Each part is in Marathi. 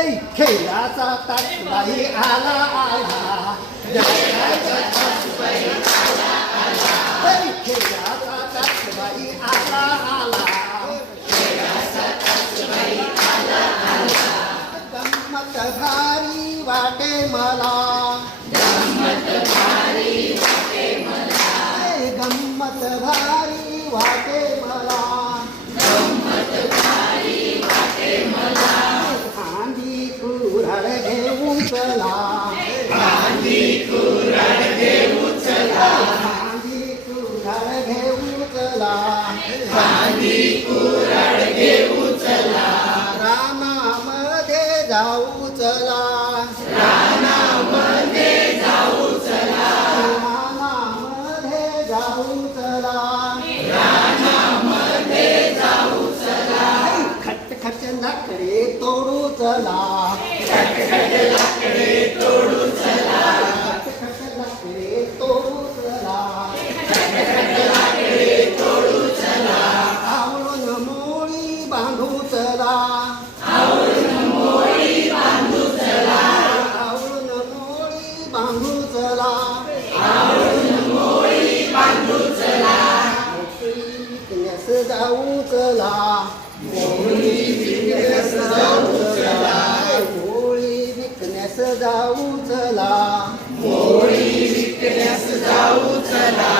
हे खेळाचा तासबाई आला आला. जगाचा तासबाई आला. खेळाचा तासबाई आला आला. गंमत भारी वाटे मला. गंमत भारी वाटे उचला गांधी घेऊन घे उचला गांधी घेऊन घे उचला गांधी घेऊन घे उचला रामामध्ये जाऊ चला. रानामध्ये जाऊ चला. रानामध्ये जाऊ चला रानामध्ये जाऊ चला खट खट नखरे तोडू चला. होळी विकण्यास जाऊ चला.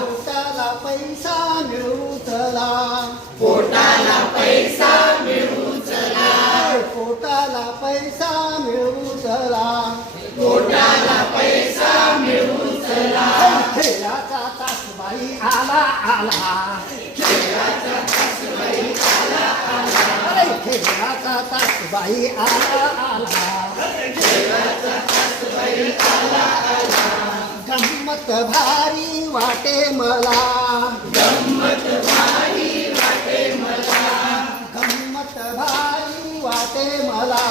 पोटाला पैसा मिळू चला. पोटाला पैसा मिळू चला. पोटाला पैसा मिळू चला पोटाला पैसा मिळू चला खेळाचा तासबाई आला आला. खेळाचा आला आला गंमत भारी वाटे मला गंमत भारी वाटे मला गंमत भारी वाटे मला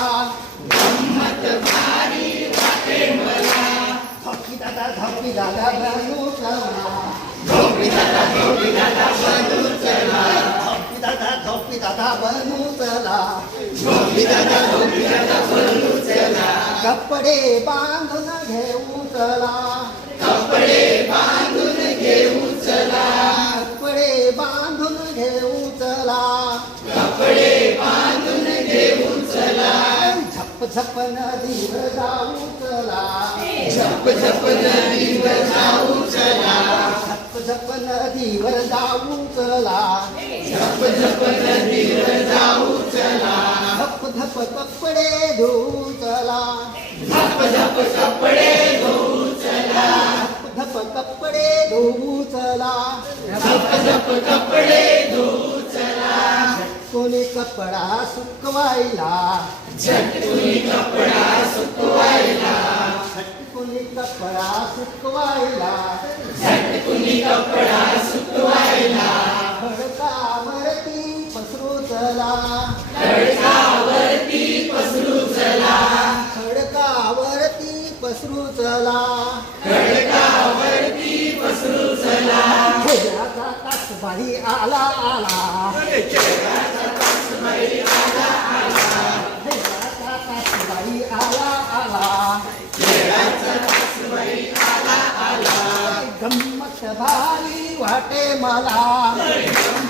गंमत भारी वाटे मला धोकी दादा धोकी दादा बनू चला धोकी दादा धोकी दादा बनू चला दादा धोकी दादा बनू चला धोकी दादा धोकी दादा बनू चला कपडे बांधून घेऊ चला कपडे बांधून घेऊ चला कपडे बांधून घेऊ चला कपडे बांधून घेऊ चला झप झप नदीवर जाऊ चला झप झप नदीवर जाऊ चला झप झप नदीवर जाऊ चला. झप झप नदीवर जाऊ चला धप धप कपडे धुऊ चला. धप धप कपडे धुऊ चला. धप कपडे धुऊ चला धप धप कपडे धुऊ चला कोणी कपडा सुकवायला. झटकुनी कपडा झटकुनी कपडा सुकवायला. झटकुनी कपडा सुकवायला. खडकावरती पसरू चला. खडकावरती पसरू चला. खडकावरती पसरू चला. खडकावरती पसरू चला. खेळाचा तासबाई आला आला खेळाचा तासबाई आला आला गंमत भारी वाटे मला.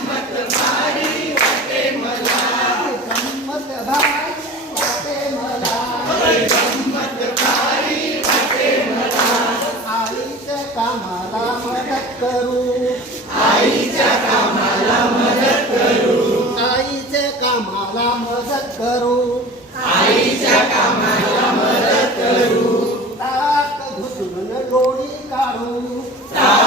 Oh.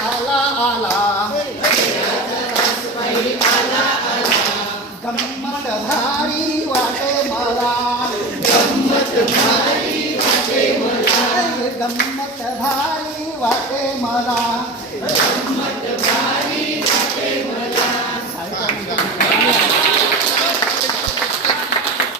आला आला. गंमत वाटे मला. गंमत धारी वाटे मला गंमत वाटे मला गंमत वाटे मला.